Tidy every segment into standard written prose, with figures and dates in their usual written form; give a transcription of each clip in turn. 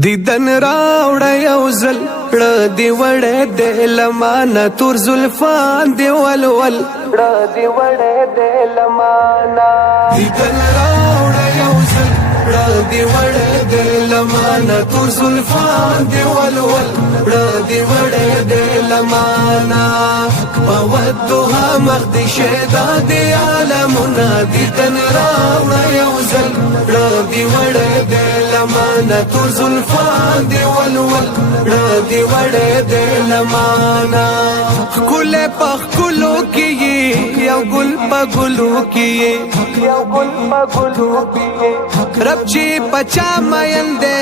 دیدن راوړه یو ځل ړه دی وړې د لمانه تور زلفان دی ولول ړه دی وړې د لمانه دیدن راوړه یو ځل ړه دی وړې د لمانه تور زلفان دی ولول ړه دی وړې د لمانه پودها مخد شیدا دی عالمونه دیدن راوړه یو ځل ړه دی وړې د لمانه تور زلفان دی ولول ړه دی وړې د لمانه ښکلی په ښکلو کې یې یو ګل په ګلو کې یې رب چې پچا مین دی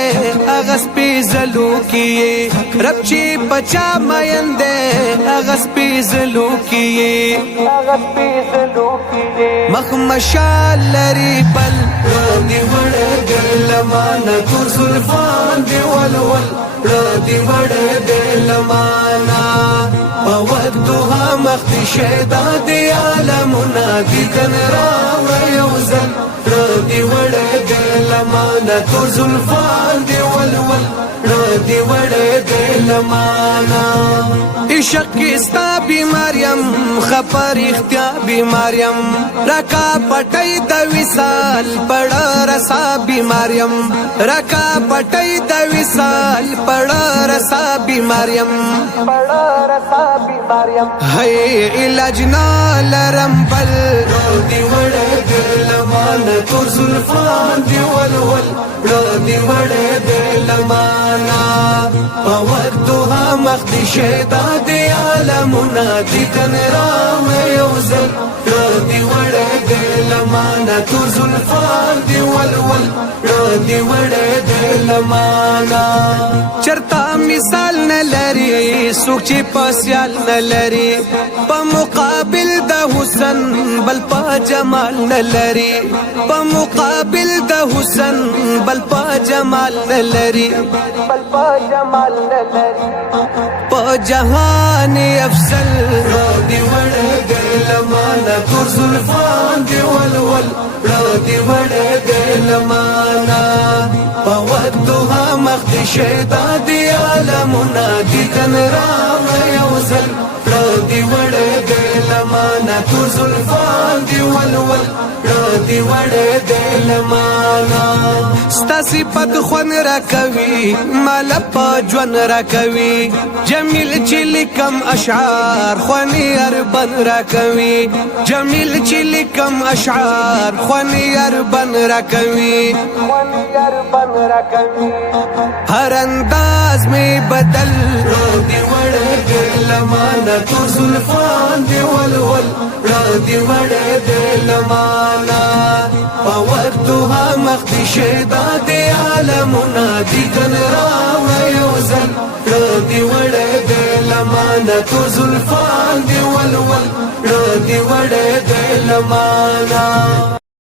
هغه سپېڅلو کې یې رب چې پچا مین دی هغه سپېڅلو کې یې مخ مشال لري بل ړه دی وړې د لمانه تور زلفان دی ولول ړه دی وړې د لمانه پودها مخد شیدا دی عالمونه دیدن راوړه یو ځل ړه دی وړې د لمانه تور زلفان دی ولول ړه دی وړې د لمانه عشق کی ستا بیماریم خبر اختیا بیماریم رکا پټی د وصال پړه رسا بیماریم رکا پټی د وصال پړه رسا بیماریم هی علاج نالرم بل ړه دی وړې د لمانه تور زلفان دی ولول ړه دی وړې د لمانه پودها مخد شیدا دی عالمونه دیدن راوړه یو ځل ړه دی وړې د لمانه تور زلفان دی ولول ړه دی وړې د لمانه چرتا مثال نه لري څوک چې په سیال نه لري په مقابل د حسن بل په جمال نه لري په مقابل د حسن بل په جمال نه لري په جهان افضل ړه دی وړې د لمانه تور زلفان دی ولول ړه دی وړې د لمانه پودها مخد شیدا دی عالمونه دیدن راوړه یو ځل ړه دی وړې د لمانه تور زلفان دی ولول ړه دی وړې د لمانه ستا صفت خوند راکوي مال په ژوند راکوي جمیل چې لیکم اشعار خواني اربن راکوي جمیل چې لیکم اشعار خواني اربن راکوي هر انداز میں بدل ړه دی وړې د لمانه تور زلفان دی ولول ړه دی وړې د لمانه پودها مخد شیدا دی عالمونه دیدن راوړه یو ځل ړه دی وړې د لمانه تور زلفان دی ولول ړه دی وړې د لمانه